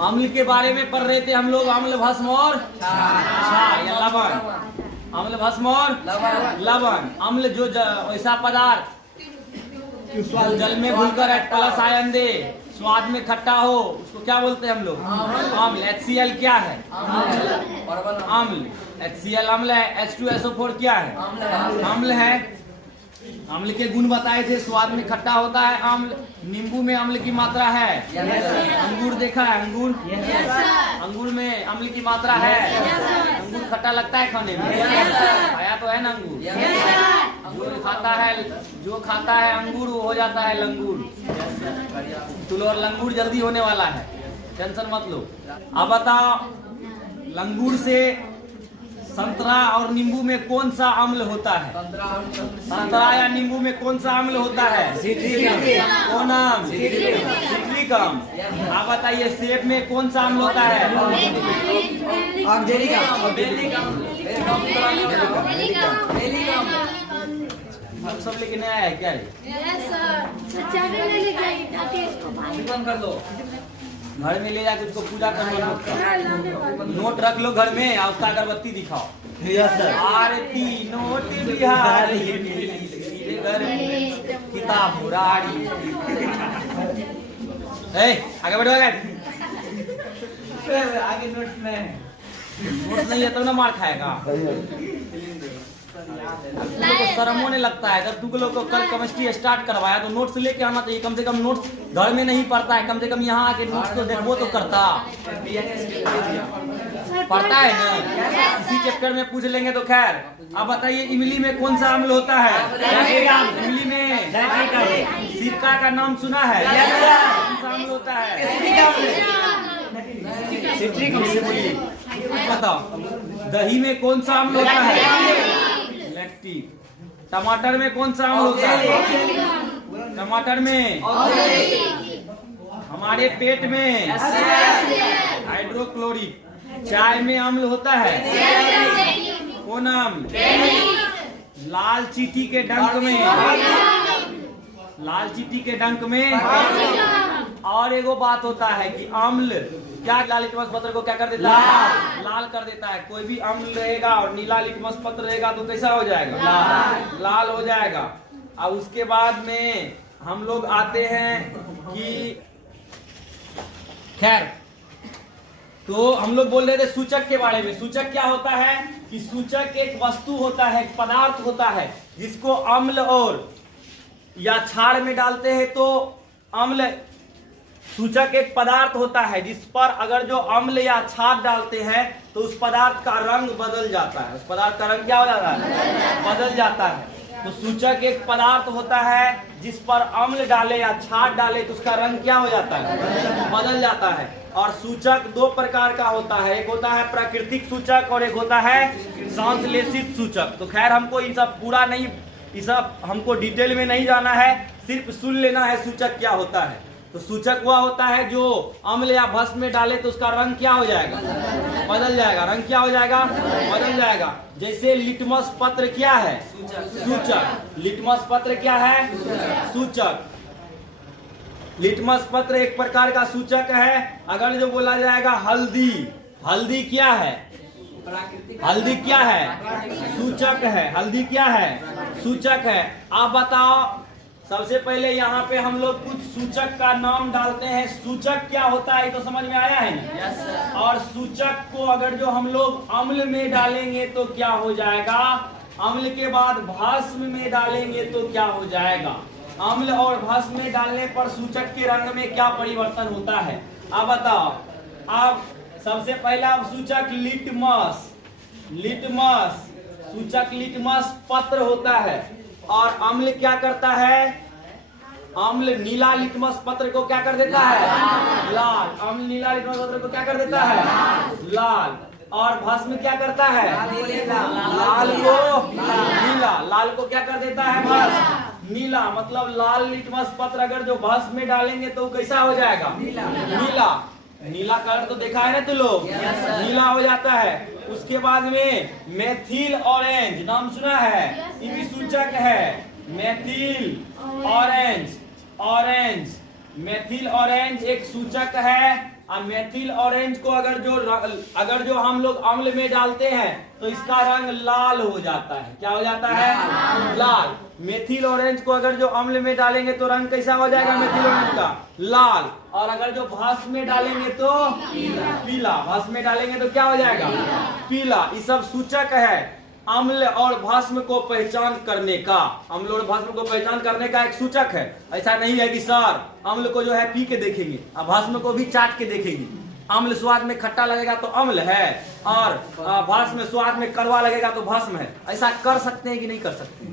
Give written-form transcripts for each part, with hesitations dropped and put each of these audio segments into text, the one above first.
अम्ल के बारे में पढ़ रहे थे हम लोग, अम्ल भस्म और क्षार या लवण। अम्ल भस्म और लवण। अम्ल जो ऐसा पदार्थ जो जल में घुलकर H+ आयन दे, स्वाद में खट्टा हो, उसको क्या बोलते हैं हम लोग? अम्ल। HCl क्या है? अम्ल। HCl अम्ल है। H2SO4 क्या है? अम्ल है। अम्ल के गुण बताए थे, स्वाद में खट्टा होता है अम्ल। नींबू में अम्ल की मात्रा है। अंगूर देखा है? अंगूर, अंगूर में अम्ल की मात्रा है। अंगूर खट्टा लगता है खाने में, खाया तो है ना अंगूर। जो खाता है अंगूर वो हो जाता है लंगूर। तुलो और लंगूर जल्दी होने वाला है, टेंशन मत लो। अब बताओ, लंगूर से संतरा और नींबू में कौन सा अम्ल होता है? संतरा या नींबू में कौन सा अम्ल होता है? कौन अम्ल? सिट्रिक अम्ल। आप बताइए, सेब में कौन सा अम्ल होता है? हम सब लेके नहीं आया है क्या? कर लो, घर में ले जाके उसको पूजा करना। नोट रख लो घर में और उसका अगरबत्ती दिखाओ। आरती नोट बिहारी घर में किताब मुरारी। आगे बढ़ो, आगे नोट नहीं है तो ना मार खाएगा। तो शर्म होने लगता है। जब तुम लोग को कल केमिस्ट्री स्टार्ट करवाया तो नोट्स लेके आना चाहिए। कम से कम नोट्स घर में नहीं पढ़ता है, कम से कम यहाँ आके नोट्स तो देखो तो करता। पढ़ता है ना, इसी चैप्टर में पूछ लेंगे तो खैर। अब बताइए, इमली में कौन सा अम्ल होता है? इमली में सिरका का नाम सुना है? कौन सा अम्ल होता है? सिट्रिक अम्ल। बोलिए, बताओ। दही में कौन सा अम्ल होता है? लैक्टिक। टमाटर में कौन सा अम्ल होता है? टमाटर में। हमारे पेट में हाइड्रोक्लोरिक। चाय में अम्ल होता है? कौन अम्ल? लाल चींटी के डंक में, लाल चींटी के डंक में। और एगो बात होता है कि अम्ल क्या लाल लिटमस पत्र को क्या कर देता है? लाल कर देता है। कोई भी अम्ल रहेगा और नीला लिटमस पत्र रहेगा तो कैसा हो जाएगा? लाल हो जाएगा। अब उसके बाद में हम लोग आते हैं कि खैर, तो हम लोग बोल रहे थे सूचक के बारे में। सूचक क्या होता है कि सूचक एक वस्तु होता है, एक पदार्थ होता है जिसको अम्ल और या क्षार में डालते हैं तो अम्ल। सूचक एक पदार्थ होता है जिस पर अगर जो अम्ल या क्षार डालते हैं तो उस पदार्थ का रंग बदल जाता है। उस पदार्थ का रंग क्या हो जाता है? बदल जाता है। तो सूचक एक पदार्थ होता है जिस पर अम्ल डाले या क्षार डाले तो उसका रंग क्या हो जाता है? बदल जाता है। और सूचक दो प्रकार का होता है, एक होता है प्राकृतिक सूचक और एक होता है संश्लेषित सूचक। तो खैर हमको ये सब पूरा नहीं, ये सब हमको डिटेल में नहीं जाना है, सिर्फ सुन लेना है सूचक क्या होता है। तो सूचक वह होता है जो अम्ल या भस्म में डाले तो उसका रंग क्या हो जाएगा? बदल जाएगा। रंग क्या हो जाएगा? बदल जाएगा। जैसे लिटमस पत्र क्या है? सूचक। लिटमस पत्र क्या है? सूचक। लिटमस पत्र एक प्रकार का सूचक है। अगर जो बोला जाएगा हल्दी, हल्दी क्या है? हल्दी क्या है? सूचक है। हल्दी क्या है? सूचक है। आप बताओ, सबसे पहले यहाँ पे हम लोग कुछ सूचक का नाम डालते हैं। सूचक क्या होता है तो समझ में आया है ना? yes, और सूचक को अगर जो हम लोग अम्ल में डालेंगे तो क्या हो जाएगा? अम्ल के बाद भस्म में डालेंगे तो क्या हो जाएगा? अम्ल और भस्म में डालने पर सूचक के रंग में क्या परिवर्तन होता है? अब बताओ। अब सबसे पहला सूचक लिटमस। लिटमस सूचक लिटमस पत्र होता है। और अम्ल क्या करता है? अम्ल नीला लिटमस पत्र को क्या कर देता है? लाल। अम्ल नीला लिटमस पत्र को क्या कर देता है? लाल। और भस्म क्या करता है? लाल को नीला। लाल को क्या कर देता है? भस्म नीला। मतलब लाल लिटमस पत्र अगर जो भस्म में डालेंगे तो कैसा हो जाएगा? नीला। नीला कलर तो देखा है ना तुम लोग? नीला हो जाता है। उसके बाद में मेथिल ऑरेंज नाम सुना है? ये भी सूचक है। Methyl orange. Orange methyl orange एक सूचक है। अब मेथिल ऑरेंज को अगर जो हम लोग अम्ल में डालते हैं तो इसका रंग लाल हो जाता है। क्या हो जाता है? लाल। मेथिल ऑरेंज को अगर जो अम्ल में डालेंगे तो रंग कैसा हो जाएगा मेथिल ऑरेंज का? लाल। और अगर जो भस्म में डालेंगे तो पीला। भस्म में डालेंगे तो क्या हो जाएगा? पीला। ये सब सूचक है अम्ल और भस्म को पहचान करने का। अम्ल और भस्म को पहचान करने का एक सूचक है। ऐसा नहीं है कि सर अम्ल को जो है पी के देखेंगे और भस्म को भी चाट के देखेंगे। अम्ल स्वाद में खट्टा लगेगा तो अम्ल है और भस्म स्वाद में कड़वा लगेगा तो भस्म है। ऐसा कर सकते हैं कि नहीं कर सकते?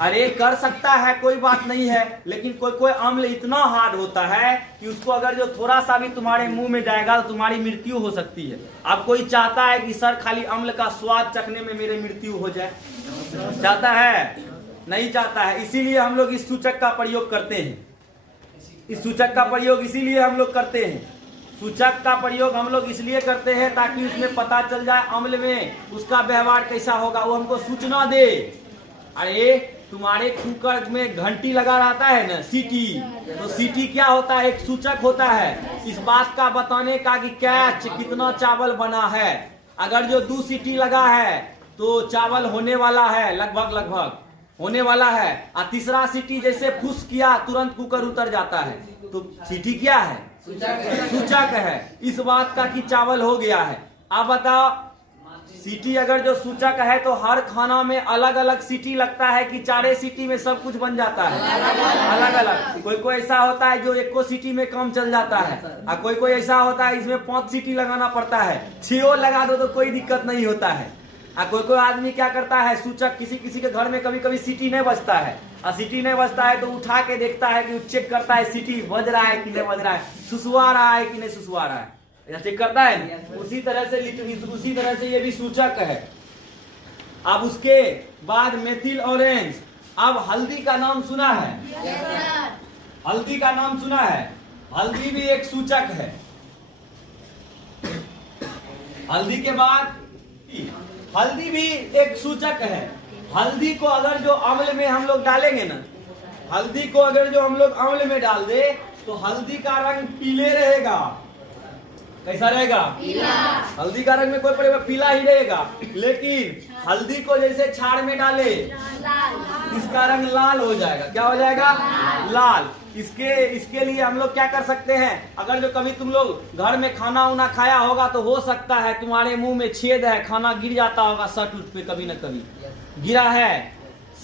अरे कर सकता है, कोई बात नहीं है, लेकिन कोई कोई अम्ल इतना हार्ड होता है कि उसको अगर जो थोड़ा सा भी तुम्हारे मुंह में जाएगा तो तुम्हारी मृत्यु हो सकती है। अब कोई चाहता है कि सर खाली अम्ल का स्वाद चखने में मेरे मृत्यु हो जाए? चाहता है? नहीं चाहता है। इसीलिए हम लोग इस सूचक का प्रयोग करते हैं। इस सूचक का प्रयोग इसीलिए हम लोग करते हैं। सूचक का प्रयोग हम लोग इसलिए करते हैं ताकि उसमें पता चल जाए अम्ल में उसका व्यवहार कैसा होगा, वो हमको सूचना दे। अरे तुम्हारे कुकर में घंटी लगा रहता है ना, सीटी, तो सीटी क्या होता है? एक सूचक होता है इस बात का बताने का कि कितना चावल बना है। अगर जो 2 सीटी लगा है तो चावल होने वाला है, लगभग होने वाला है। और तीसरा सीटी जैसे फुस किया तुरंत कुकर उतर जाता है, तो सीटी क्या है? सूचक है इस बात का कि चावल हो गया है। अब बताओ, सीटी अगर जो सूचक है तो हर खाना में अलग अलग सीटी लगता है कि 4 सीटी में सब कुछ बन जाता है? अलग अलग। कोई कोई ऐसा होता है जो 1 सीटी में काम चल जाता है, और कोई कोई ऐसा होता है इसमें 5 सीटी लगाना पड़ता है। 6 लगा दो तो कोई दिक्कत नहीं होता है। और कोई कोई आदमी क्या करता है, सूचक किसी किसी के घर में कभी कभी सीटी नहीं बजता है, और सीटी नहीं बजता है तो उठा के देखता है कि चेक करता है सीटी बज रहा है कि नहीं बज रहा है, सुसुआ रहा है कि नहीं सुसुआ रहा है, चेक करता है। उसी तरह से ये भी सूचक है। अब उसके बाद मेथिल ऑरेंज। अब हल्दी का नाम सुना है? हल्दी का नाम सुना है? हल्दी भी एक सूचक है। हल्दी के बाद हल्दी भी एक सूचक है। हल्दी को अगर जो अम्ल में हम लोग डालेंगे ना, हल्दी को अगर जो हम लोग अम्ल में डाल दे तो हल्दी का रंग पीले रहेगा। कैसा रहेगा? पीला। हल्दी का रंग में कोई परिवर्तन, पीला ही रहेगा। लेकिन हल्दी को जैसे छाड़ में डाले इसका रंग लाल हो जाएगा। क्या हो जाएगा? लाल। इसके लिए हम लोग क्या कर सकते हैं, अगर जो कभी तुम लोग घर में खाना उना खाया होगा तो हो सकता है तुम्हारे मुंह में छेद है, खाना गिर जाता होगा सट उठ पे, कभी न कभी गिरा है,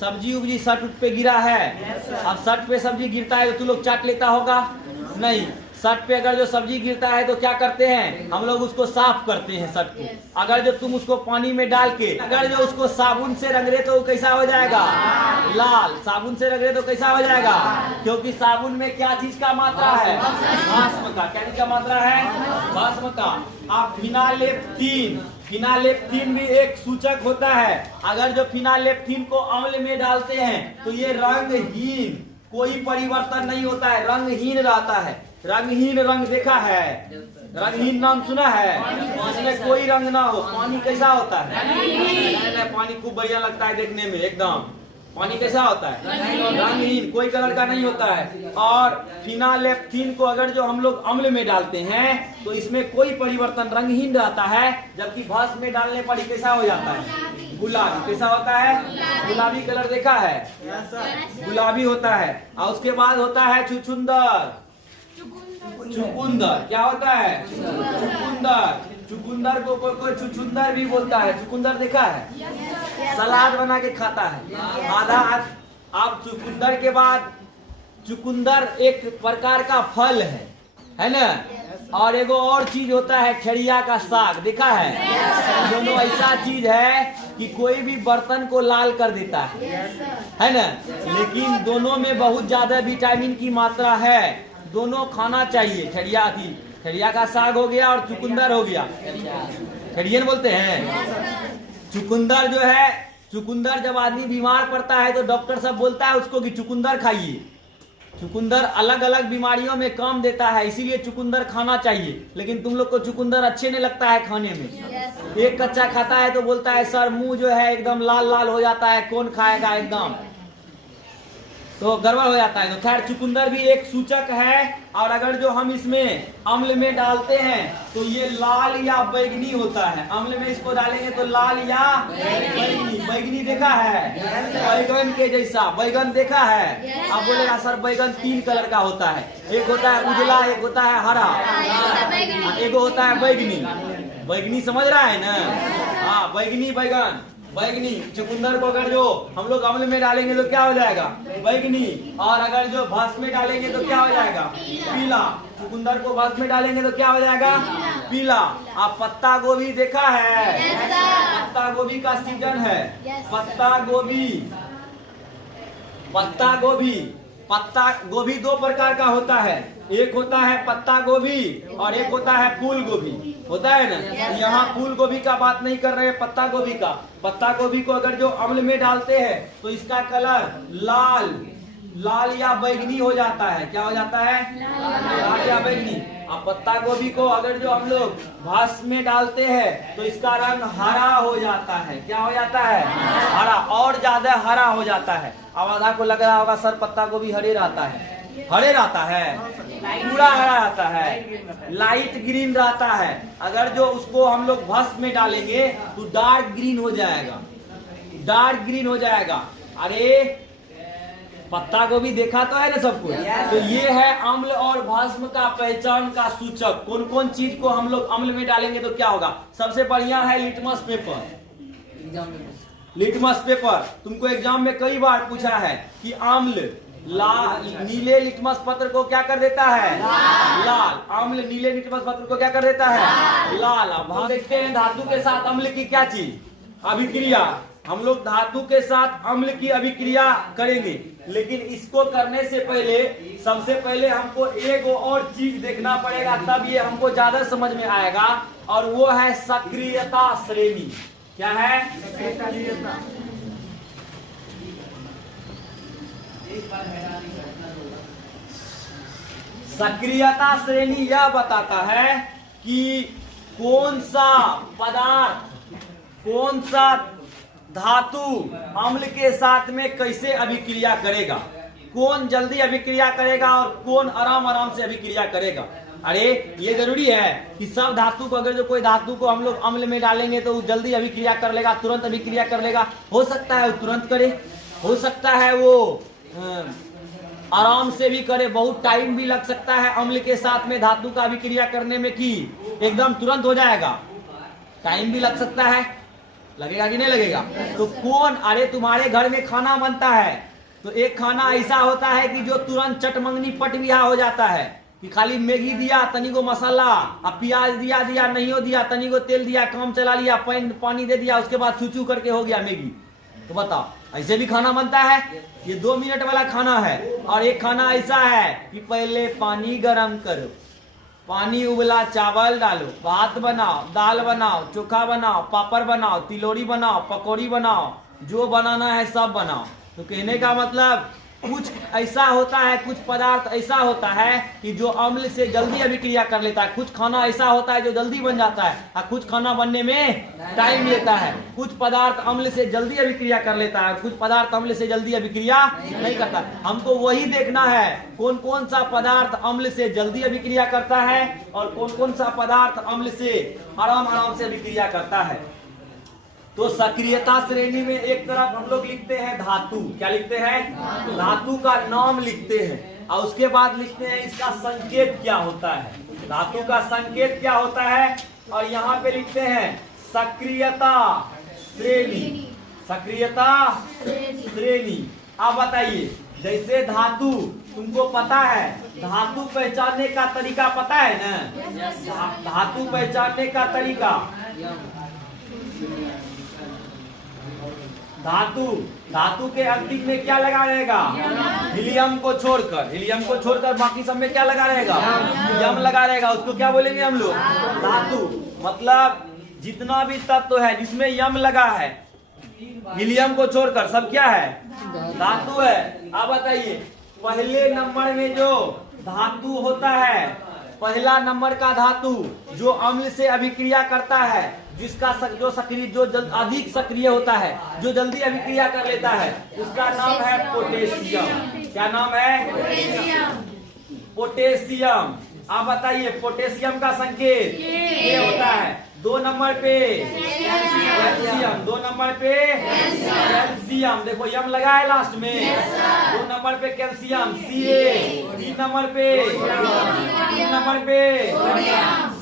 सब्जी उब्जी सट उठ पे गिरा है। अब सट पे सब्जी गिरता है तो तुम लोग चाट लेता होगा? नहीं। सट पे अगर जो सब्जी गिरता है तो क्या करते हैं हम लोग? उसको साफ करते हैं सट को। अगर जो तुम उसको पानी में डाल के अगर जो उसको साबुन से रगड़े तो कैसा हो जाएगा? लाल। साबुन से रगड़े तो कैसा हो जाएगा? क्योंकि साबुन में क्या चीज का मात्रा है? भस्म का। क्या चीज का मात्रा है? भस्म का। अब फिनालेप्थीन भी एक सूचक होता है। अगर जो फिनालेप्थीन को अम्ल में डालते हैं तो ये रंगहीन, कोई परिवर्तन नहीं होता है, रंगहीन रहता है। रंगहीन रंग देखा है? रंगहीन नाम सुना है? उसमें कोई रंग ना हो। पानी कैसा होता है? पानी खूब बढ़िया लगता है देखने में एकदम। पानी कैसा होता है? रंगहीन, कोई कलर का नहीं होता है। और फिनालेप्थीन को अगर जो हम लोग अम्ल में डालते हैं तो इसमें कोई परिवर्तन, रंगहीन रहता है। जबकि भस्म में डालने पर कैसा हो जाता है? गुलाबी। कैसा होता है? गुलाबी कलर देखा है? गुलाबी होता है। और उसके बाद होता है चुचुंदर। चुकुंदर। क्या होता है? चुकुंदर। चुकुंदर को कोई चुचुंदर भी बोलता है। चुकुंदर देखा है? सलाद बना के खाता है आधा। अब चुकुंदर के बाद, चुकुंदर एक प्रकार का फल है ना? और एगो और चीज होता है ठेरिया का साग, देखा है? दोनों ऐसा चीज है कि कोई भी बर्तन को लाल कर देता है ना? लेकिन दोनों में बहुत ज्यादा विटामिन की मात्रा है। दोनों खाना चाहिए। ठेरिया का साग हो गया और चुकुंदर हो गया। ठेरियन बोलते हैं। चुकुंदर जो है, चुकुंदर जब आदमी बीमार पड़ता है तो डॉक्टर सब बोलता है उसको कि चुकुंदर खाइए। चुकुंदर अलग अलग बीमारियों में काम देता है, इसीलिए चुकुंदर खाना चाहिए। लेकिन तुम लोग को चुकुंदर अच्छे नहीं लगता है खाने में। एक कच्चा खाता है तो बोलता है सर मुंह जो है एकदम लाल लाल हो जाता है, कौन खाएगा एकदम। तो गड़बड़ हो जाता है। तो खैर चुकंदर भी एक सूचक है, और अगर जो हम इसमें अम्ल में डालते हैं तो ये लाल या बैगनी होता है। अम्ल में इसको डालेंगे तो लाल या बैगनी। बैगनी देखा है, बैगन के जैसा, बैगन देखा है। आप बोलेगा सर बैगन 3 कलर का होता है, एक होता है उजला, एक होता है हरा, एक होता है बैगनी। बैगनी समझ रहा है ना? हाँ, बैगनी बैगन, बैगनी। चुकंदर को अगर जो हम लोग अम्ल में डालेंगे तो क्या हो जाएगा? बैगनी। और अगर जो भस्म में डालेंगे तो क्या हो जाएगा? पीला। चुकंदर को भस्म में डालेंगे तो क्या हो जाएगा? पीला। आप पत्ता गोभी देखा है? पत्ता गोभी का सीजन है। पत्ता गोभी, पत्ता गोभी, पत्ता गोभी 2 प्रकार का होता है। एक होता है पत्ता गोभी और एक होता है फूल गोभी, होता है ना? यहाँ फूल गोभी का बात नहीं कर रहे हैं, पत्ता गोभी का। पत्ता गोभी को अगर जो अम्ल में डालते हैं तो इसका कलर लाल, लाल या बैगनी हो जाता है। क्या हो जाता है? लाल या बैगनी। अब पत्ता गोभी को अगर जो हम लोग भस्म में डालते हैं तो इसका रंग हरा हो जाता है। क्या हो जाता है? हरा, और ज्यादा हरा हो जाता है। अब आधा को लग रहा होगा सर पत्ता गोभी हरे रहता है। हरे रहता है, पूरा हरा रहता है, लाइट ग्रीन रहता है। अगर जो उसको हम लोग भस्म में डालेंगे तो डार्क ग्रीन हो जाएगा, डार्क ग्रीन हो जाएगा। अरे पत्ता गोभी देखा तो है ना सब कुछ। तो ये है अम्ल और भस्म का पहचान का सूचक। कौन कौन चीज को हम लोग अम्ल में डालेंगे तो क्या होगा? सबसे बढ़िया है लिटमस पेपर। लिटमस पेपर तुमको एग्जाम में कई बार पूछा है कि अम्ल नीले लिटमस पत्र को क्या कर देता है? लाल। अम्ल नीले लिटमस पत्र को क्या कर देता है? लाल। अब हम देखते हैं धातु के साथ अम्ल की क्या चीज? अभिक्रिया। हम लोग धातु के साथ अम्ल की अभिक्रिया करेंगे, लेकिन इसको करने से पहले सबसे पहले हमको एक और चीज देखना पड़ेगा, तब ये हमको ज्यादा समझ में आएगा, और वो है सक्रियता श्रेणी। क्या है? सक्रियता श्रेणी यह बताता है कि कौन सा पदार्थ, कौन सा धातु अम्ल के साथ में कैसे अभिक्रिया करेगा, कौन जल्दी अभिक्रिया करेगा और कौन आराम आराम से अभिक्रिया करेगा। अरे ये जरूरी है कि सब धातु को, अगर जो कोई धातु को हम लोग अम्ल में डालेंगे तो वो जल्दी अभिक्रिया कर लेगा, तुरंत अभिक्रिया कर लेगा। हो सकता है वो तुरंत करे, हो सकता है वो आराम से भी करे, बहुत टाइम भी लग सकता है अम्ल के साथ में धातु का अभिक्रिया करने में, कि एकदम तुरंत हो जाएगा। टाइम भी लग सकता है, लगेगा कि नहीं लगेगा? तो कौन, अरे तुम्हारे घर में खाना बनता है तो एक खाना ऐसा होता है कि जो तुरंत चटमंगनी पट बिहा हो जाता है, कि खाली मैगी दिया, तनी को मसाला, अब प्याज दिया नहीं हो दिया, तनी को तेल दिया, काम चला लिया, पानी दे दिया, उसके बाद चूचू करके हो गया मैगी। तो बताओ, ऐसे भी खाना बनता है? ये 2 मिनट वाला खाना है। और एक खाना ऐसा है कि पहले पानी गरम करो, पानी उबला, चावल डालो, भात बनाओ, दाल बनाओ, चोखा बनाओ, पापड़ बनाओ, तिलोरी बनाओ, पकौड़ी बनाओ, जो बनाना है सब बनाओ। तो कहने का मतलब कुछ ऐसा होता है, कुछ पदार्थ ऐसा होता है कि जो अम्ल से जल्दी अभिक्रिया कर लेता है, कुछ खाना ऐसा होता है जो जल्दी बन जाता है, और कुछ खाना बनने में टाइम लेता है। कुछ पदार्थ अम्ल से जल्दी अभिक्रिया कर लेता है, कुछ पदार्थ अम्ल से जल्दी अभिक्रिया नहीं करता। हमको वही देखना है कौन कौन सा पदार्थ अम्ल से जल्दी अभिक्रिया करता है और कौन कौन सा पदार्थ अम्ल से आराम आराम से अभिक्रिया करता है। तो सक्रियता श्रेणी में एक तरफ हम लोग लिखते हैं धातु। क्या लिखते हैं? धातु का नाम लिखते हैं, और उसके बाद लिखते हैं इसका संकेत क्या होता है। धातु का संकेत क्या होता है, और यहाँ पे लिखते हैं सक्रियता श्रेणी। सक्रियता श्रेणी। अब बताइए, जैसे धातु तुमको पता है, धातु पहचानने का तरीका पता है ना? धातु पहचानने का तरीका, धातु के अंतिम में क्या लगा रहेगा? हीलियम को छोड़कर, हीलियम को छोड़कर बाकी सब में क्या लगा रहेगा? यम लगा रहेगा। उसको क्या बोलेंगे हम लोग? धातु। मतलब जितना भी तत्व है जिसमें यम लगा है, हीलियम को छोड़कर सब क्या है? धातु है। अब बताइए, पहले नंबर में जो धातु होता है, पहला नंबर का धातु जो अम्ल से अभिक्रिया करता है, जिसका जो सक्रिय, जो अधिक सक्रिय होता है, जो जल्दी अभिक्रिया कर लेता है, उसका नाम है पोटेशियम। क्या नाम है? पोटेशियम। आप बताइए पोटेशियम का संकेत ये होता है। 2 नंबर पे कैल्शियम, 2 नंबर पे कैल्शियम, देखो यम लगा है लास्ट में। 2 नंबर पे कैल्शियम Ca। 3 नंबर पे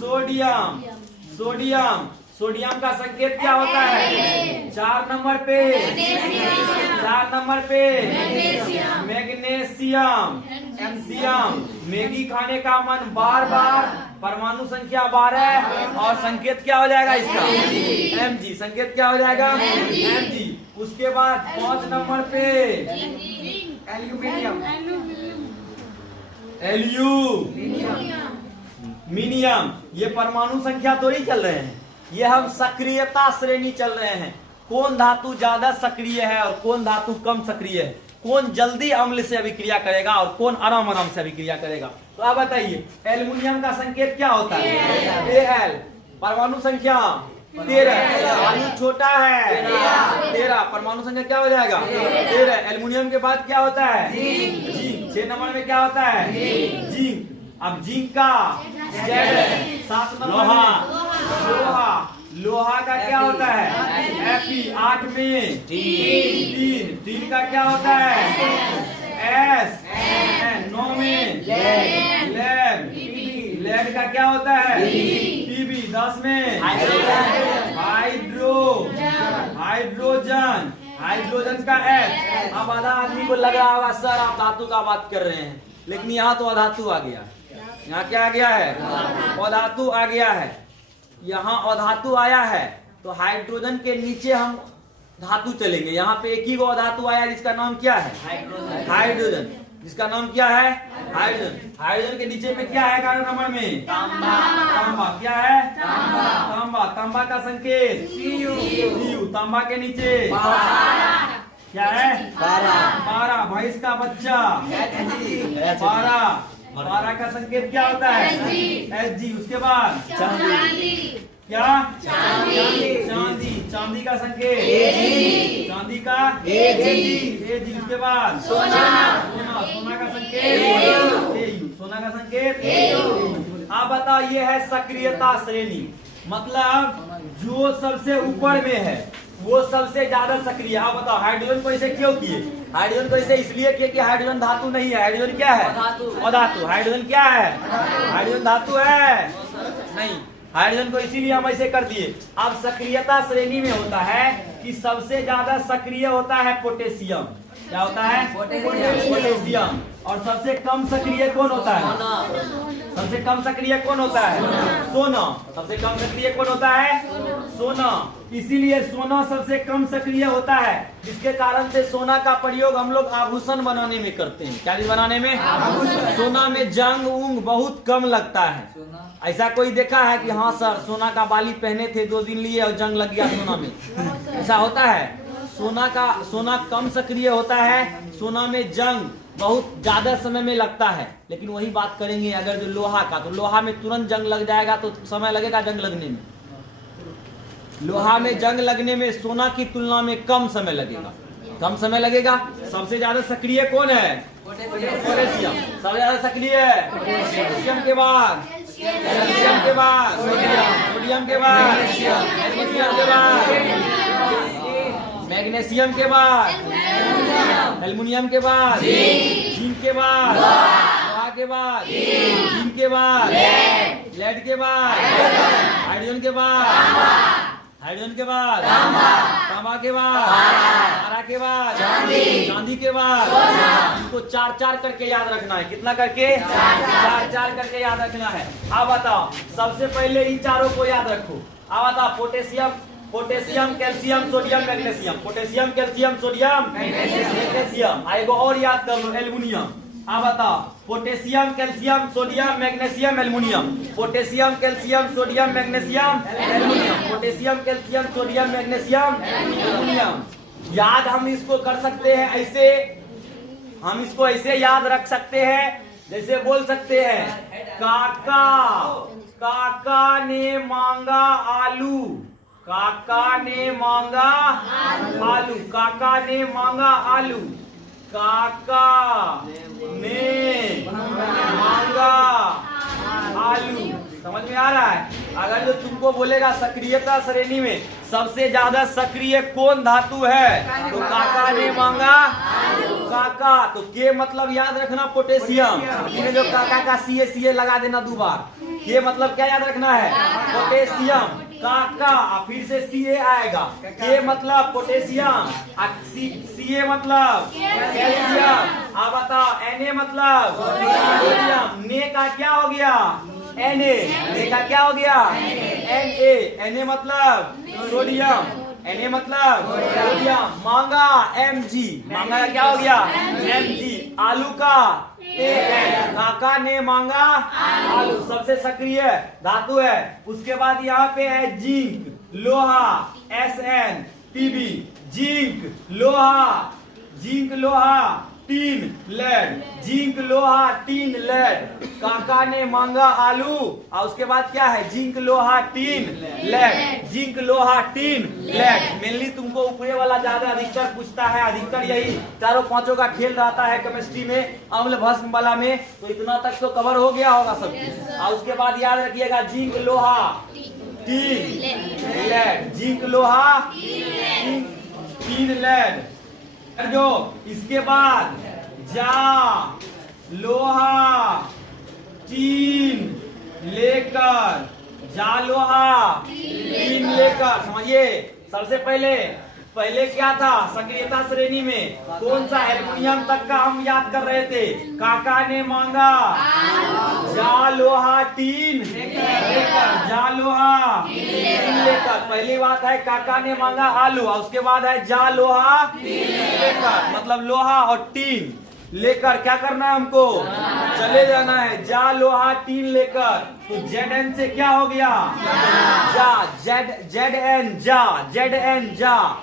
सोडियम। सोडियम का संकेत क्या होता है? 4 नंबर पे मैग्नीशियम। मैगी खाने का मन बार बार, परमाणु संख्या 12 और संकेत क्या हो जाएगा इसका? Mg। संकेत क्या हो जाएगा? Mg। उसके बाद 5 नंबर पे एल्यूमिनियम। ये परमाणु संख्या तो नहीं चल रहे हैं, ये हम सक्रियता श्रेणी चल रहे हैं। कौन धातु ज्यादा सक्रिय है और कौन धातु कम सक्रिय है, कौन जल्दी अम्ल से अभिक्रिया करेगा और कौन आराम आराम से अभिक्रिया करेगा। तो आप बताइए एल्युमिनियम का संकेत क्या होता है? Al। परमाणु संख्या 13। आलू छोटा है 13, परमाणु संख्या क्या हो जाएगा? 13। एल्युमिनियम के बाद क्या होता है? जिंक। 6 नंबर में क्या होता है? जिंक। अब जिंक का 7 नंबर लोहा का क्या होता है? Fe। 8 में टीन का क्या होता है? S। 9 में लेड का क्या होता है? Pb। 10 में हाइड्रोजन का H। अब आधा आदमी को लग रहा होगा सर आप धातु का बात कर रहे हैं, लेकिन यहाँ तो अधातु आ गया। यहाँ क्या आ गया है? अधातु आ गया है। यहाँ अधातु आया है तो हाइड्रोजन के नीचे हम धातु चलेंगे। यहाँ पे एक ही वो धातु आया जिसका नाम क्या है? हाइड्रोजन। जिसका नाम क्या है? हाइड्रोजन। हाइड्रोजन के नीचे में क्या है? 11 नंबर में तांबा। क्या है? तांबा। तांबा का संकेत Cu। तांबा के नीचे क्या है? 12। भैंस का बच्चा 12। 12 का संकेत क्या होता है? Hg। उसके बाद क्या? चांदी। चांदी का संकेत चांदी का Ag। उसके बाद सोना का संकेत सोना का संकेत आप बताओ। ये है सक्रियता श्रेणी, मतलब जो सबसे ऊपर में है वो सबसे ज्यादा सक्रिय। आप बताओ हाइड्रोजन को ऐसे क्यों किए? हाइड्रोजन को ऐसे इसलिए किए कि हाइड्रोजन धातु नहीं है। हाइड्रोजन क्या है? अधातु। हाइड्रोजन क्या है? हाइड्रोजन धातु है नहीं। हाइड्रोजन को इसीलिए हम ऐसे कर दिए। अब सक्रियता श्रेणी में होता है कि सबसे ज्यादा सक्रिय होता है पोटेशियम। क्या होता है? पोटेशियम। और सबसे कम सक्रिय कौन होता है? सबसे कम सक्रिय कौन होता है? सोना। सबसे कम सक्रिय कौन होता है? सोना। इसीलिए सोना सबसे कम सक्रिय होता है, जिसके कारण से सोना का प्रयोग हम लोग आभूषण बनाने में करते हैं। क्या बनाने में? सोना में जंग उंग बहुत कम लगता है। ऐसा कोई देखा है कि हाँ सर सोना का बाली पहने थे 2 दिन लिए और जंग लग गया सोना में? ऐसा होता है? सोना कम सक्रिय होता है, सोना में जंग बहुत ज्यादा समय में लगता है। लेकिन वही बात करेंगे अगर जो लोहा का, तो लोहा में तुरंत जंग लग जाएगा तो समय लगेगा जंग लगने में। लोहा में जंग लगने में सोना की तुलना में कम समय लगेगा। कम समय लगेगा। सबसे ज्यादा सक्रिय कौन है? पोटेशियम। सबसे ज्यादा सक्रिय है पोटेशियम के बाद कैल्शियम के बाद सोडियम के बाद मैग्नीशियम के बाद मैग्नीशियम के बाद एल्युमिनियम के बाद जिंक के बाद लोहा के बाद जिंक के बाद लेड के बाद हाइड्रोजन के बाद तांबा के बाद पारा के बाद चांदी के बाद। इनको 4-4 करके याद रखना है। कितना करके? 4-4 करके याद रखना है। आप बताओ सबसे पहले इन चारों को याद रखो। आप बताओ potassium calcium sodium magnesium. Potassium calcium sodium magnesium. एगो और याद कर लो एल्युमिनियम। आप बताओ potassium calcium sodium magnesium aluminium. Potassium calcium sodium magnesium aluminium. Potassium calcium sodium magnesium aluminium. याद हम इसको कर सकते हैं ऐसे, हम इसको ऐसे याद रख सकते हैं जैसे बोल सकते हैं काका ने मांगा आलू। काका ने मांगा आलू। काका ने मांगा आलू। काका ने मांगा आलू। समझ में आ रहा है? अगर जो तुमको बोलेगा सक्रियता श्रेणी में सबसे ज्यादा सक्रिय कौन धातु है, तो काका ने मांगा काका। तो के मतलब याद रखना पोटेशियम। इन्हें जो काका का सी ए लगा देना 2 बार। ये मतलब क्या याद रखना है? पोटेशियम। काका फिर से सी ए आएगा। के मतलब पोटेशियम, सी ए मतलब कैल्शियम। अब बताओ एन ए मतलब सोडियम। ने का क्या हो गया? एन ए का क्या हो गया? एन ए मतलब सोडियम, एन ए मतलब सोडियम। मांगा एम जी, मांगा का क्या हो गया? M G. आलू का ए, काका ने मांगा आलू, सबसे सक्रिय धातु है। उसके बाद यहाँ पे है जिंक, लोहा, S N T B. Zinc लोहा, जिंक लोहा, टीन लेड, जिंक लोहा टीन लेड। काका ने मांगा आलू और उसके बाद क्या है? जिंक लोहा टीन लेड, जिंक लोहा टीन लेड। मेनली तुमको ऊपरे वाला ज्यादा अधिकतर पूछता है, अधिकतर यही 4-5 का खेल रहता है केमिस्ट्री में, अम्ल भस्म वाला में। तो इतना तक तो कवर हो गया होगा सब। और उसके बाद याद रखिएगा जिंक लोहा टीन लेड, जिंक लोहा टीन लेड। जो इसके बाद जा लोहा टीन लेकर, जा लोहा टीन लेकर। समझिए, सबसे पहले क्या था? सक्रियता श्रेणी में कौन सा? एल्युमिनियम तक का हम याद कर रहे थे। काका ने मांगा जा लोहा टीन लेकर, जा लोहा टीन लेकर। पहली बात है काका ने मांगा आलू और उसके बाद है जा लोहा लेकर, मतलब लोहा और टीन लेकर क्या करना है हमको? चले जाना है। जा लोहा टीन लेकर। तो जेड एन से क्या हो गया? जा, जेड एन जा, जेड एन जा।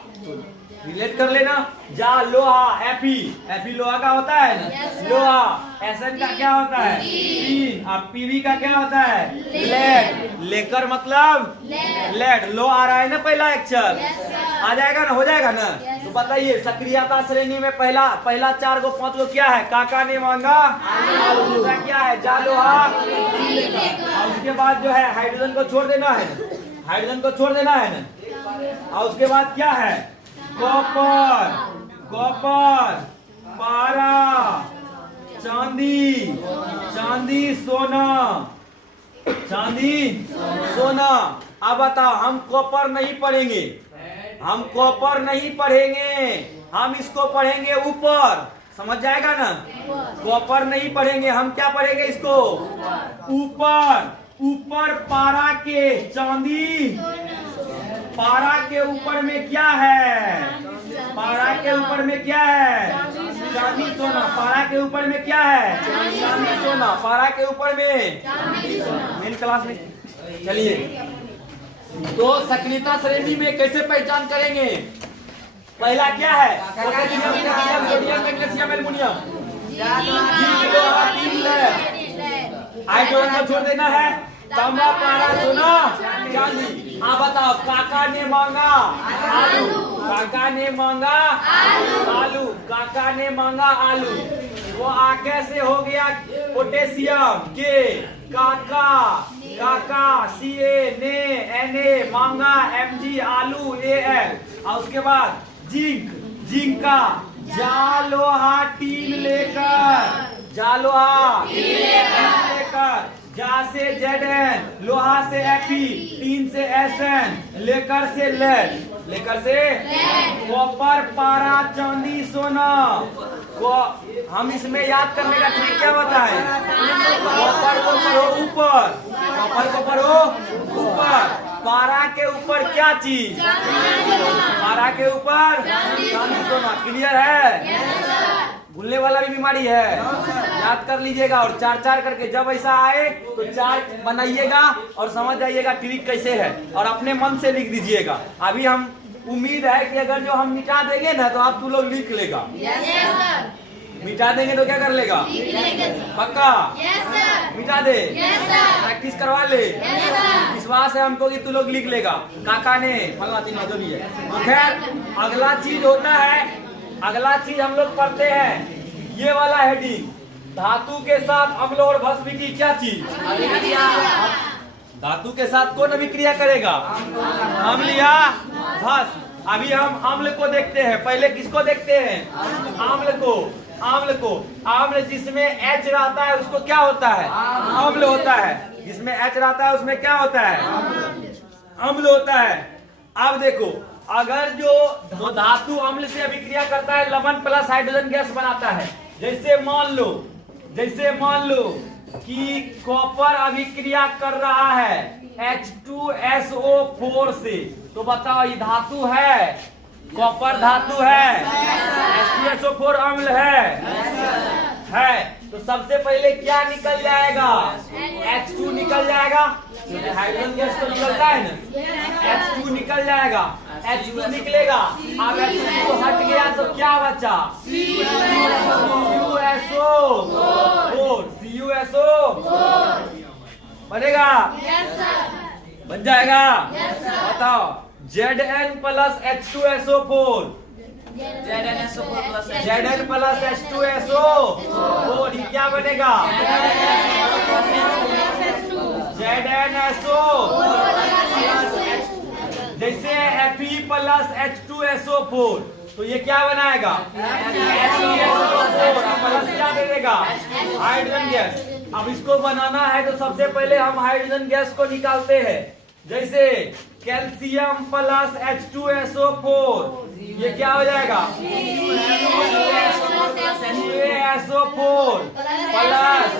रिलेट कर लेना। जा लोहा एफी लोहा का होता है ना, लोहा। एसएन का क्या होता है? टीन। अब पीवी का क्या होता है? लेड। लेकर मतलब लेड। लो आ रहा है ना पहला अक्षर, आ जाएगा ना, हो जाएगा ना। तो बताइए सक्रियता श्रेणी में पहला 4-5 को क्या है? काका ने मांगा आलू। क्या है? जा लोहा। और उसके बाद जो है हाइड्रोजन को छोड़ देना है, हाइड्रोजन को छोड़ देना है ना। और उसके बाद क्या है? कॉपर, पारा, चांदी, सोना, अब बताओ हम कॉपर नहीं पढ़ेंगे, हम कॉपर नहीं पढ़ेंगे, हम इसको पढ़ेंगे ऊपर। समझ जाएगा ना? कॉपर नहीं पढ़ेंगे, हम क्या पढ़ेंगे इसको? ऊपर पारा के चांदी। पारा के ऊपर में क्या है? पारा के ऊपर में क्या है? चांदी सोना। पारा के ऊपर में क्या है? चांदी सोना। पारा के ऊपर में मेन क्लास में। चलिए, तो सक्रियता श्रेणी में कैसे पहचान करेंगे? पहला क्या है? Potassium, calcium, sodium, magnesium, aluminium. Hydrogen को छोड़ देना है। तांबा, पारा, सोना, चांदी। आप बताओ काका ने मांगा आलू, काका ने मांगा आलू, काका ने मांगा आलू। वो आ कैसे हो गया? पोटेशियम के, काका सी ए, ने एन ए, मांगा एम जी, आलू ए एल। और उसके बाद जिंक का जा लोहा टीन लेकर, जा लोहा लेकर। जा से जेड एन, लोहा से एफी, टीन से एस एन, लेकर से लेड, कॉपर, पारा, चांदी, सोना। हम इसमें याद करने का ट्रिक क्या बताएं? कॉपर को पढ़ो ऊपर, कॉपर को पढ़ो ऊपर। पारा के ऊपर क्या चीज? पारा के ऊपर चांदी, सोना। क्लियर है? भूलने वाला भी बीमारी है, याद कर लीजिएगा। और 4-4 करके जब ऐसा आए तो चार्ट बनाइएगा और समझ जाइएगा ट्रिक कैसे है, और अपने मन से लिख दीजिएगा। अभी हम उम्मीद है कि अगर जो हम मिटा देंगे ना तो आप तू लोग लिख लेगा। मिटा देंगे तो क्या कर लेगा? पक्का? मिटा दे, प्रैक्टिस करवा ले। विश्वास है हमको कि तू लोग लिख लेगा। काका ने फलना तीन जो भी है। खैर, अगला चीज होता है अगला चीज हम लोग पढ़ते हैं, ये वाला हेडिंग, धातु के साथ अम्ल और भस्म की क्या चीज? धातु के साथ कौन अभिक्रिया करेगा? अम्ल या भस्म। अभी हम अम्ल को देखते हैं, पहले किसको देखते हैं? अम्ल को। अम्ल जिसमें H रहता है उसको क्या होता है? अम्ल होता है। जिसमें H रहता है उसमें क्या होता है? अम्ल होता है। अब देखो, अगर जो धातु अम्ल से अभिक्रिया करता है, लवण प्लस हाइड्रोजन गैस बनाता है। जैसे मान लो कि कॉपर अभिक्रिया कर रहा है H2SO4 से, तो बताओ ये धातु है? कॉपर धातु है, H2SO4 अम्ल है। तो सबसे पहले क्या निकल जाएगा? H2 निकल जाएगा। हाइड्रोजन गैस तो निकलता है ना, H2 निकल जाएगा। H2 निकलेगा। अब H2 हट गया तो क्या बचा? CuSO4 बनेगा? बन जाएगा। बताओ, Zn plus H2SO4, Zn plus H2SO4 ये क्या बनेगा? ZnSO। जैसे Fe प्लस H2SO4, तो ये क्या बनाएगा? HCSO4। प्लस क्या दे देगा? Hydrogen gas. अब इसको बनाना है तो सबसे पहले हम हाइड्रोजन गैस को निकालते हैं। जैसे कैल्शियम प्लस H2SO4, ये क्या हो जाएगा? CaSO4 plus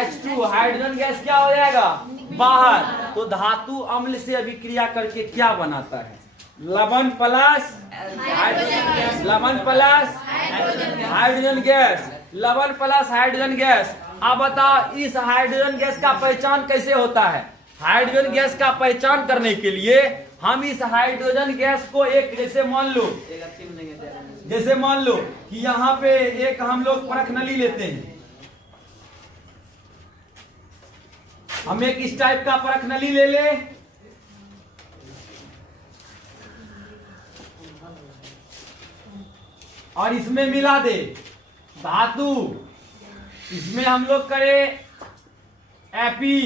H2। Hydrogen gas क्या हो जाएगा? बाहर। तो धातु अम्ल से अभिक्रिया करके क्या बनाता है? लवण प्लस हाइड्रोजन गैस। लवण प्लस हाइड्रोजन गैस। अब बताओ, इस हाइड्रोजन गैस का पहचान कैसे होता है? हाइड्रोजन गैस का पहचान करने के लिए हम इस हाइड्रोजन गैस को एक, जैसे मान लो कि यहाँ पे एक हम लोग परख नली लेते हैं। हम एक इस टाइप का परख नली ले ले, और इसमें मिला दे धातु। इसमें हम लोग करें Fe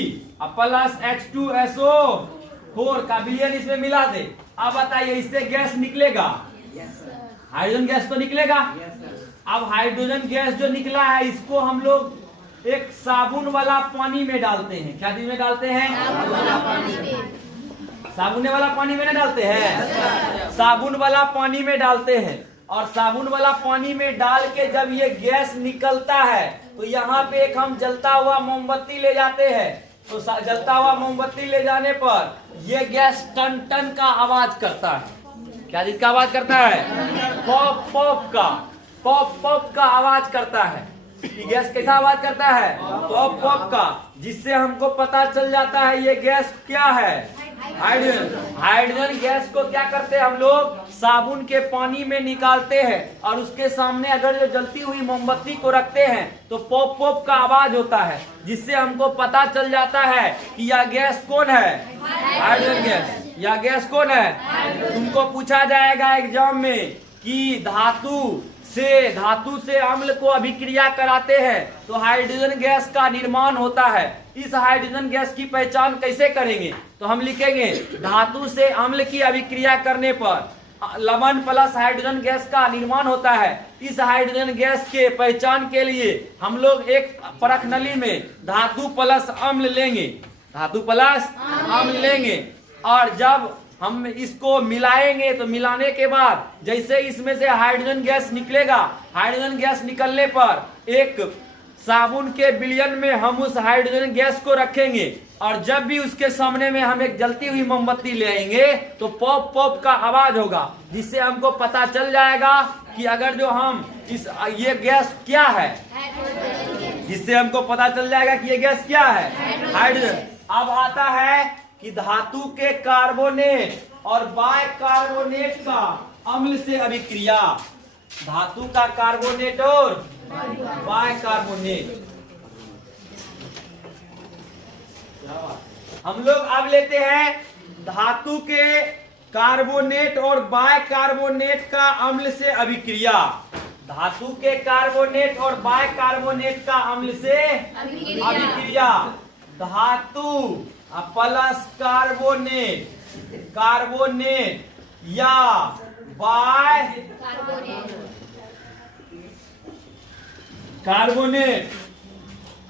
प्लस H2SO4 का विलयन इसमें मिला दे। अब बताइए, इससे गैस निकलेगा? हाइड्रोजन गैस तो निकलेगा। अब हाइड्रोजन गैस जो निकला है, इसको हम लोग एक साबुन वाला पानी में डालते हैं। क्या चीज में डालते हैं? साबुन वाला पानी में ना डालते हैं? साबुन वाला पानी में डालते हैं। और साबुन वाला पानी में डाल के जब ये गैस निकलता है, तो यहाँ पे एक हम जलता हुआ मोमबत्ती ले जाते हैं। तो जलता हुआ मोमबत्ती ले जाने पर ये गैस टन टन का आवाज करता है। क्या चीज का आवाज करता है? पॉप पॉप का आवाज करता है। गैस कैसा आवाज करता है? पॉप का। जिससे हमको पता चल जाता है ये गैस क्या है? हाइड्रोजन गैस को क्या करते हैं हम लोग? साबुन के पानी में निकालते हैं, और उसके सामने अगर जो जलती हुई मोमबत्ती को रखते हैं तो पॉप पॉप का आवाज होता है, जिससे हमको पता चल जाता है कि यह गैस कौन है? Hydrogen gas. यह गैस कौन है? तुमको पूछा जाएगा एग्जाम में कि धातु से अम्ल को अभिक्रिया कराते हैं तो हाइड्रोजन गैस का निर्माण होता है। इस हाइड्रोजन गैस की पहचान कैसे करेंगे? तो हम लिखेंगे, धातु से अम्ल की अभिक्रिया करने पर लवण प्लस हाइड्रोजन गैस का निर्माण होता है। इस हाइड्रोजन गैस के पहचान के लिए हम लोग एक परख नली में धातु प्लस अम्ल लेंगे, और जब हम इसको मिलाएंगे तो मिलाने के बाद जैसे इसमें से हाइड्रोजन गैस निकलेगा, हाइड्रोजन गैस निकलने पर एक साबुन के विलयन में हम उस हाइड्रोजन गैस को रखेंगे, और जब भी उसके सामने में हम एक जलती हुई मोमबत्ती ले आएंगे तो पॉप पॉप का आवाज होगा, जिससे हमको पता चल जाएगा कि अगर जो हम ये गैस क्या है, जिससे हमको पता चल जाएगा कि ये गैस क्या है? हाइड्रोजन। अब आता है कि धातु के कार्बोनेट और बाइकार्बोनेट का अम्ल से अभिक्रिया। धातु का कार्बोनेट और बाइकार्बोनेट। हम लोग अब लेते हैं धातु के कार्बोनेट और बाइकार्बोनेट का अम्ल से अभिक्रिया। धातु के कार्बोनेट और बाइकार्बोनेट का अम्ल से अभिक्रिया। धातु प्लस कार्बोनेट या कार्बोनेट,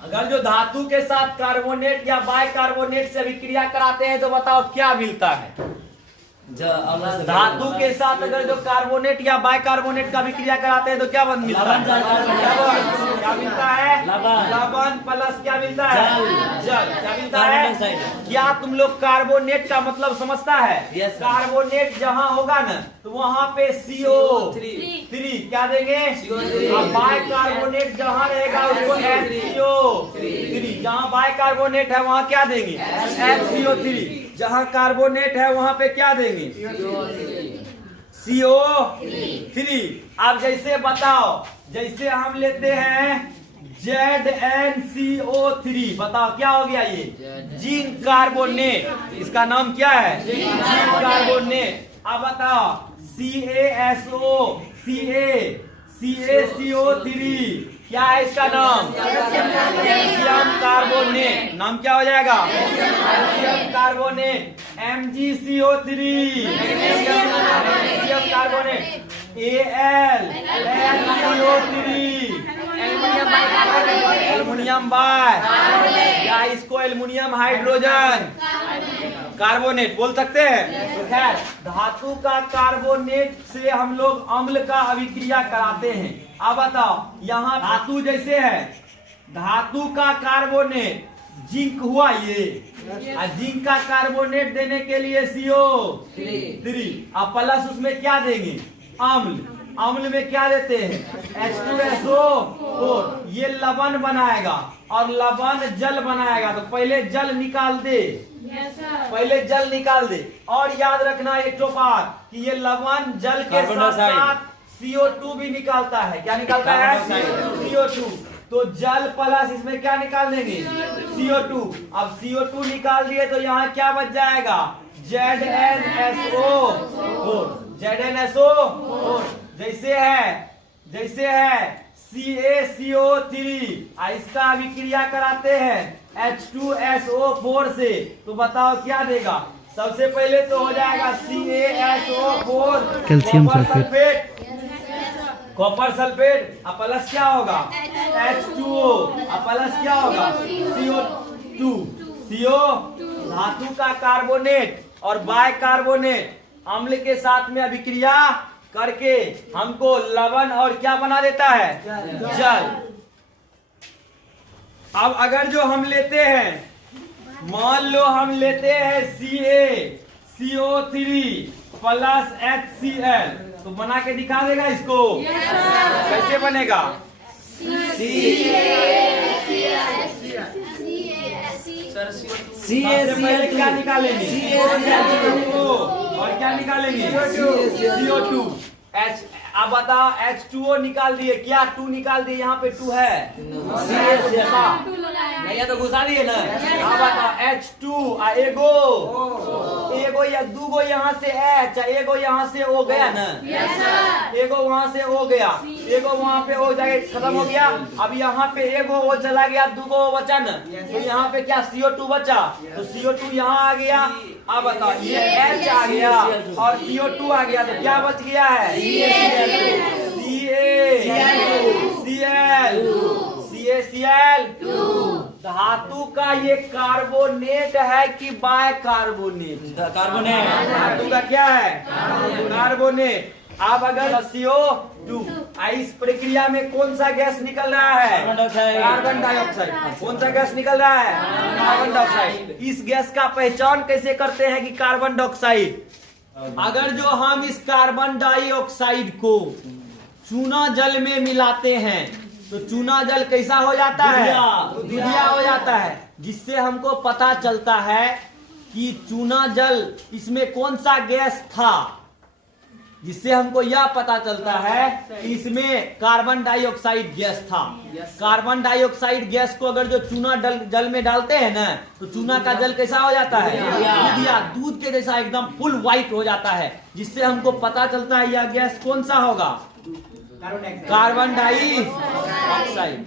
अगर जो धातु के साथ कार्बोनेट या बाइकार्बोनेट से अभिक्रिया कराते हैं तो बताओ क्या मिलता है। धातु के साथ अगर जो कार्बोनेट या बाइकार्बोनेट का अभिक्रिया कराते हैं तो क्या मिलता है? क्या मिलता है? लवण प्लस क्या मिलता है? जल। क्या मिलता है? क्या तुम लोग कार्बोनेट का मतलब समझता है? कार्बोनेट जहाँ होगा ना तो वहाँ पे CO3 क्या देंगे? और बाइकार्बोनेट जहाँ रहेगा उसको HCO3। जहाँ बाइकार्बोनेट है वहाँ क्या देंगे? HCO3। जहाँ कार्बोनेट है वहाँ पे क्या देंगे? CO3। अब जैसे बताओ, जैसे हम लेते हैं ZnCO3, बताओ क्या हो गया ये? Zinc carbonate. इसका नाम क्या है? Zinc carbonate. अब बताओ CaCO3 क्या है इसका नाम? Calcium carbonate. नाम क्या हो जाएगा? Calcium carbonate. MgCO3 magnesium carbonate. AlCO3 aluminium by या इसको एल्युमिनियम हाइड्रोजन कार्बोनेट बोल सकते हैं। तो खैर धातु का कार्बोनेट से हम लोग अम्ल का अभिक्रिया कराते हैं। अब बताओ यहाँ धातु जैसे है, धातु का कार्बोनेट जिंक हुआ ये, जिंक का कार्बोनेट देने के लिए CO3। अब प्लस उसमें क्या देंगे? अम्ल। अम्ल में क्या देते हैं? H2SO4। ये लवण बनाएगा और लवण जल बनाएगा। तो पहले जल निकाल दे, पहले जल निकाल दे। और याद रखना एक तो बात कि ये लवण जल के साथ साथ CO2 भी निकालता है। क्या निकालता है? CO2। तो जल प्लस इसमें क्या निकाल देंगे? CO2। अब CO2 निकाल दिए तो यहाँ क्या बच जाएगा? ZnSO4। जैसे है CaCO3, इसका अभिक्रिया कराते हैं H2SO4 से, तो बताओ क्या देगा? सबसे पहले तो हो जाएगा CaSO4 calcium sulphate, copper sulphate. अब प्लस क्या होगा? H2O। अब प्लस क्या होगा? CO2। धातु का कार्बोनेट और बाइकार्बोनेट अम्ल के साथ में अभिक्रिया करके हमको लवण और क्या बना देता है? जल। अब अगर जो हम लेते हैं, मान लो हम लेते हैं CaCO3 प्लस HCl, तो बना के दिखा देगा इसको? कैसे बनेगा? क्या निकालेंगे? और क्या निकालेंगे? CO2। अब बताओ H2O निकाल दिए, क्या 2 निकाल दिए? यहाँ पे 2 है नहीं तो घुसा दिए ना। अब बताओ H2 एगो या दूगो यहाँ से H, एगो यहाँ से O गया ना, एगो वहाँ से O गया, एगो वहाँ पे O जाके खत्म हो गया। अब यहाँ पे एगो O चला गया, दूगो बचा ना, तो यहाँ पे क्या CO2 बचा, तो CO2 यहाँ आ गया। अब बताओ ये H आ गया और CO2 आ गया, तो क्या बच गया है? CaCl। धातु का ये कार्बोनेट है कि बाइकार्बोनेट? कार्बोनेट। धातु का क्या है? कार्बोनेट। अब अगर CO2, इस प्रक्रिया में कौन सा गैस निकल रहा है? Carbon dioxide. कौन सा गैस निकल रहा है? Carbon dioxide. इस गैस का पहचान कैसे करते हैं कि कार्बन डाइऑक्साइड? अगर जो हम इस कार्बन डाइऑक्साइड को चूना जल में मिलाते हैं तो चूना जल कैसा हो जाता है? दूधिया हो जाता है, जिससे हमको पता चलता है कि चूना जल इसमें कौन सा गैस था, जिससे हमको यह पता चलता है कि इसमें कार्बन डाइऑक्साइड गैस था। कार्बन डाइऑक्साइड गैस को अगर जो चूना जल में डालते हैं ना तो चूना का जल कैसा हो जाता है? दूधिया, दूध के जैसा एकदम फुल व्हाइट हो जाता है, जिससे हमको पता चलता है यह गैस कौन सा होगा? Carbon dioxide.